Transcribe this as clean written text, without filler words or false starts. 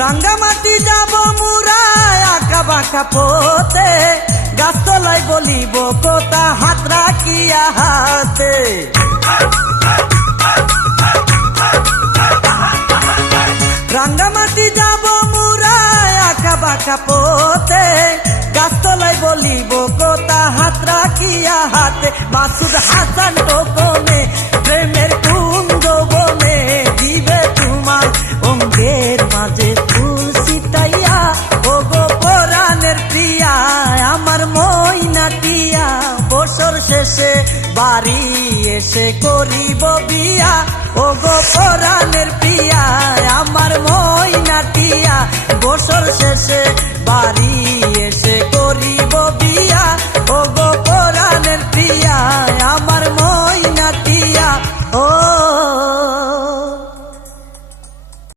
রাঙ্গামাটি যাব মুরায় আঁকা বাঁকা পথে, গাছতলায় বলিব কথা হাত রাখিয়া হাতে। রাঙ্গামাটি যাব মুরায় আঁকা বাঁকা পথে, গাছতলায় বলিব কথা হাত রাখিয়া হাতে। মাসুদ হাসান গোপনে প্রেমের কুঞ্জ বনে দিবে তোমার অঙ্গের মাঝে ফুল ছিটাইয়া। ও গো পরাণের প্রিয়া আমার ময়নাটিয়া, বছর শেষে বাড়ি এসে করিব বিয়া। ও গো পরাণের প্রিয়া